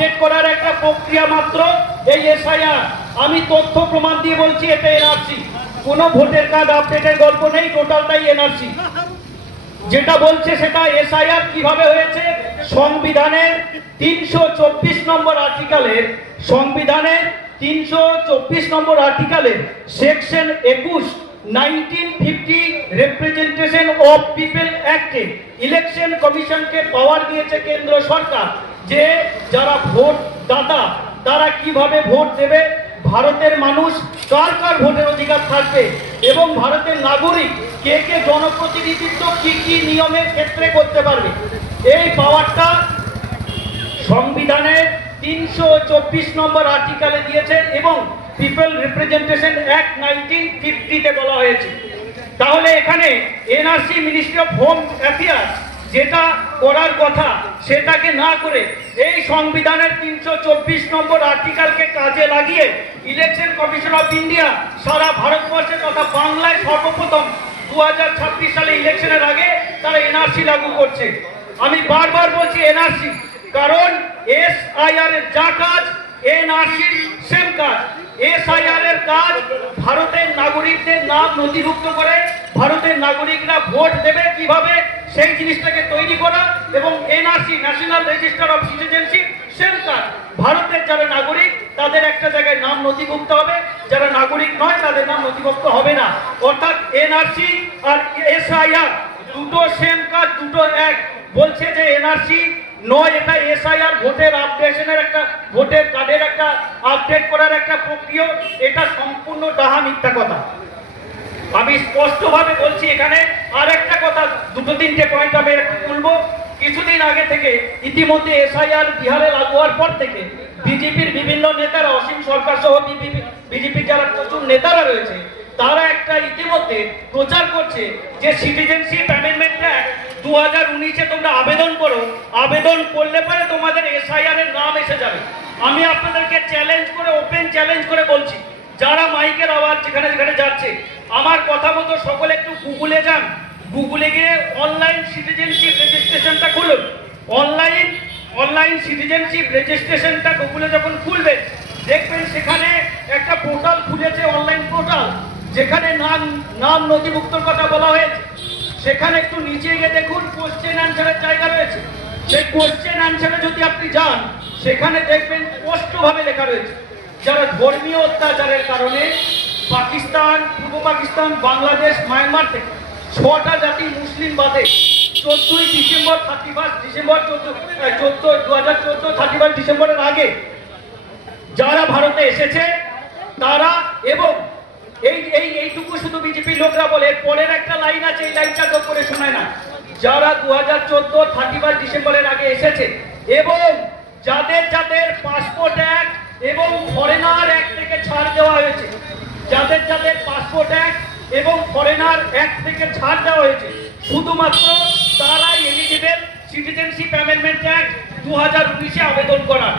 Update করার একটা প্রক্রিয়া মাত্র এই এসআইআর। আমি তথ্য প্রমাণ দিয়ে বলছি এটা এনআরসি, কোনো ভোটার কার্ড আপডেটের গল্প নেই, টোটালটাই এনআরসি। যেটা বলছে সেটা এসআইআর কিভাবে হয়েছে, সংবিধানের 324 নম্বর আর্টিকেলের, সংবিধানের 324 নম্বর আর্টিকেলের সেকশন 21 1950 রিপ্রেজেন্টেশন অফ পিপল অ্যাক্টে ইলেকশন কমিশনকে পাওয়ার দিয়েছে কেন্দ্র সরকার যে যারা ভোট দাতা তারা কিভাবে ভোট দেবে, ভারতের মানুষ কার কার ভোটের অধিকার থাকবে এবং ভারতের নাগরিক কে কে জনপ্রতিনিধিত্ব কি কি নিয়মের ক্ষেত্রে করতে পারবে, এই পাওয়ারটা সংবিধানের 324 নম্বর আর্টিকেলে দিয়েছে এবং পিপল রিপ্রেজেন্টেশন অ্যাক্ট 1950 বলা হয়েছে। তাহলে এখানে NRC ministry of home affairs যেটা করার কথা সেটাকে না করে এই সংবিধানের 324 নম্বর আর্টিকেলকে কাজে লাগিয়ে ইলেকশন কমিশন অফ ইন্ডিয়া সারা ভারতবর্ষে তথা বাংলায় সর্বপ্রথম 2026 সালে ইলেকশনের আগে তারা এনআরসি লাগু করছে। আমি বারবার বলছি এনআরসি, কারণ এসআইআর এর যা কাজ এনআরসির সেম কাজ। এসআইআর এর কাজ ভারতের নাগরিকদের নাম নথিভুক্ত করে ভারতের নাগরিকরা ভোট দেবে কিভাবে সেই জিনিসটাকে তৈরি করা, এবং NRC national register of citizenship same কাজ। ভারতের যারা নাগরিক তাদের একটা জায়গায় নাম নথিভুক্ত হবে, যারা নাগরিক নয় তাদের নাম নথিভুক্ত হবে না। অর্থাৎ এনআরসি আর এসআইআর দুটো সেম কাজ, দুটো এক। বলছে যে এনআরসি নয়, এটা এসআইআর ভোটের আপডেশনের একটা, ভোটের কার্ডের একটা আপডেট করার একটা প্রক্রিয়া, এটা সম্পূর্ণ ডাহা মিথ্যা কথা। আমি স্পষ্টভাবে বলছি এখানে আর একটা কথা, দুটো তিনটে পয়েন্ট আমি বলবো। কিছুদিন আগে থেকে ইতিমধ্যে এসআইআর বিহারে লাগু হওয়ার পর থেকে বিজেপির বিভিন্ন নেতারা, অসীম সরকার সহ বিজেপির যারা প্রচুর নেতারা রয়েছে তারা একটা ইতিমধ্যে প্রচার করছে যে সিটিজেনশিপ অ্যামেন্ডমেন্ট অ্যাক্ট 2019-এ তোমরা আবেদন করো, আবেদন করলে পরে তোমাদের এসআইআর এর নাম এসে যাবে। আমি আপনাদেরকে চ্যালেঞ্জ করে, ওপেন চ্যালেঞ্জ করে বলছি, যারা মাইকের আওয়াজ যেখানে যেখানে যাচ্ছে আমার কথা মতো সকলে একটু গুগলে যান, গুগলে গিয়ে অনলাইন সিটিজেনশিপ রেজিস্ট্রেশনটা খুলুন। অনলাইন সিটিজেনশিপ রেজিস্ট্রেশনটা গুগলে যখন খুলবেন দেখবেন সেখানে একটা পোর্টাল খুলেছে, অনলাইন পোর্টাল, যেখানে নাম নথিভুক্তর কথা বলা হয়েছে। সেখানে একটু নিচে গিয়ে দেখুন কোশ্চেন অ্যান্সারের জায়গা রয়েছে। সেই কোশ্চেন অ্যান্সারে যদি আপনি যান সেখানে দেখবেন স্পষ্টভাবে লেখা রয়েছে যারা ধর্মীয় অত্যাচারের কারণে পাকিস্তান, পূর্ব পাকিস্তান, বাংলাদেশ, মায়ানমার থেকে 6টা জাতি মুসলিম বাদে 14ই ডিসেম্বর 31 ডিসেম্বর 2014 31 ডিসেম্বরের আগে যারা ভারতে এসেছে তারা, এবং এইটুকু শুধু বিজেপি লোকরা বলে, পরের একটা লাইন আছে, এই লাইনটা তো করে শোনায় না, যারা 2014 31 ডিসেম্বরের আগে এসেছে এবং যাদের যাদের পাসপোর্ট অ্যাক্ট এবং ফরেনার অ্যাক্ট থেকে ছাড় দেওয়া হয়েছে, যাদের যাদের পাসপোর্ট অ্যাক্ট এবং ফরেনার অ্যাক্ট থেকে ছাড় দেওয়া হয়েছে, শুধুমাত্র তারাই এলিজিবল সিটিজেনশিপ অ্যামেন্ডমেন্ট অ্যাক্ট 2019-এ আবেদন করার।